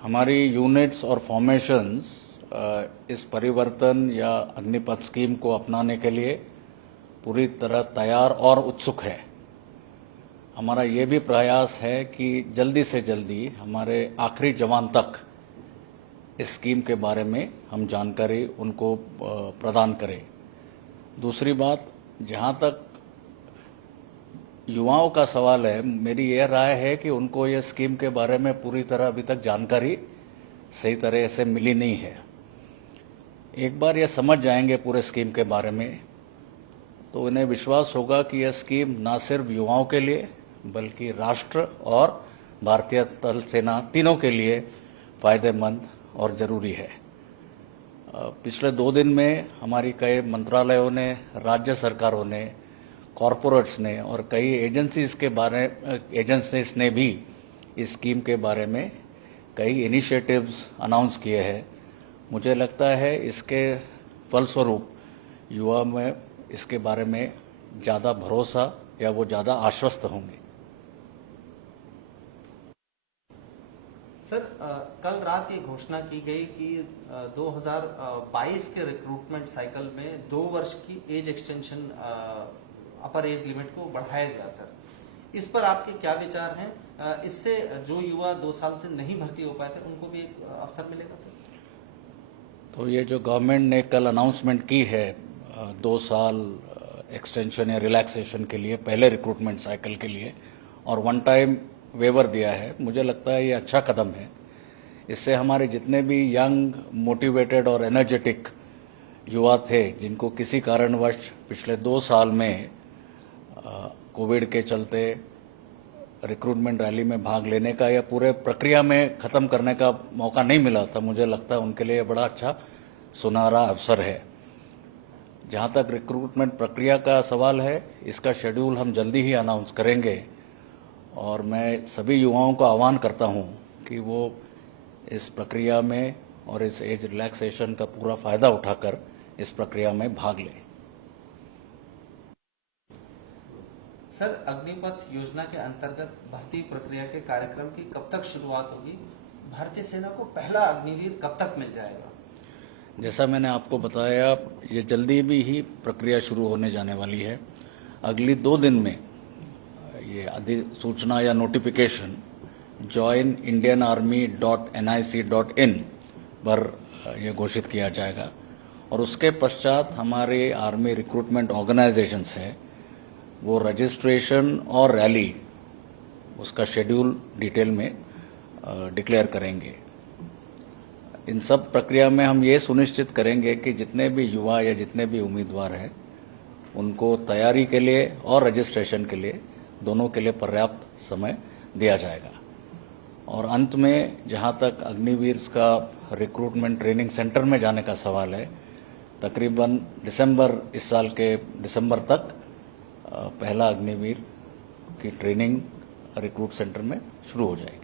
हमारी यूनिट्स और फॉर्मेशंस इस परिवर्तन या अग्निपथ स्कीम को अपनाने के लिए पूरी तरह तैयार और उत्सुक है। हमारा ये भी प्रयास है कि जल्दी से जल्दी हमारे आखिरी जवान तक इस स्कीम के बारे में हम जानकारी उनको प्रदान करें। दूसरी बात, जहां तक युवाओं का सवाल है, मेरी यह राय है कि उनको यह स्कीम के बारे में पूरी तरह अभी तक जानकारी सही तरह से मिली नहीं है। एक बार यह समझ जाएंगे पूरे स्कीम के बारे में तो उन्हें विश्वास होगा कि यह स्कीम न सिर्फ युवाओं के लिए बल्कि राष्ट्र और भारतीय थल सेना तीनों के लिए फायदेमंद और जरूरी है। पिछले 2 दिन में हमारी कई मंत्रालयों ने, राज्य सरकारों ने, कॉरपोरेट्स ने और कई एजेंसीज ने भी इस स्कीम के बारे में कई इनिशिएटिव्स अनाउंस किए हैं। मुझे लगता है इसके फलस्वरूप युवा में इसके बारे में ज्यादा भरोसा या वो ज्यादा आश्वस्त होंगे। सर, कल रात ये घोषणा की गई कि 2022 के रिक्रूटमेंट साइकिल में 2 वर्ष की age extension, upper age limit को बढ़ाया गया। सर, इस पर आपके क्या विचार हैं? इससे जो युवा 2 साल से नहीं भर्ती हो पाए थे उनको भी एक अवसर मिलेगा। सर, तो ये जो गवर्नमेंट ने कल अनाउंसमेंट की है 2 साल एक्सटेंशन या रिलैक्सेशन के लिए, पहले रिक्रूटमेंट साइकिल के लिए, और वन टाइम वेवर दिया है, मुझे लगता है ये अच्छा कदम है। इससे हमारे जितने भी यंग, मोटिवेटेड और एनर्जेटिक युवा थे जिनको किसी कारणवश पिछले 2 साल में कोविड के चलते रिक्रूटमेंट रैली में भाग लेने का या पूरे प्रक्रिया में खत्म करने का मौका नहीं मिला था, मुझे लगता है उनके लिए बड़ा अच्छा सुनहरा अवसर है। जहां तक रिक्रूटमेंट प्रक्रिया का सवाल है, इसका शेड्यूल हम जल्दी ही अनाउंस करेंगे और मैं सभी युवाओं को आह्वान करता हूं कि वो इस प्रक्रिया में और इस एज रिलैक्सेशन का पूरा फायदा उठाकर इस प्रक्रिया में भाग लें। सर, अग्निपथ योजना के अंतर्गत भर्ती प्रक्रिया के कार्यक्रम की कब तक शुरुआत होगी? भारतीय सेना को पहला अग्निवीर कब तक मिल जाएगा? जैसा मैंने आपको बताया, ये जल्दी भी ही प्रक्रिया शुरू होने जाने वाली है। अगली 2 दिन में ये अधिसूचना या नोटिफिकेशन joinindianarmy.nic.in पर यह घोषित किया जाएगा और उसके पश्चात हमारे आर्मी रिक्रूटमेंट ऑर्गेनाइजेशंस हैं, वो रजिस्ट्रेशन और रैली उसका शेड्यूल डिटेल में डिक्लेयर करेंगे। इन सब प्रक्रिया में हम ये सुनिश्चित करेंगे कि जितने भी युवा या जितने भी उम्मीदवार हैं उनको तैयारी के लिए और रजिस्ट्रेशन के लिए, दोनों के लिए पर्याप्त समय दिया जाएगा। और अंत में जहां तक अग्निवीर्स का रिक्रूटमेंट ट्रेनिंग सेंटर में जाने का सवाल है, तकरीबन इस साल के दिसंबर तक पहला अग्निवीर की ट्रेनिंग रिक्रूट सेंटर में शुरू हो जाएगी।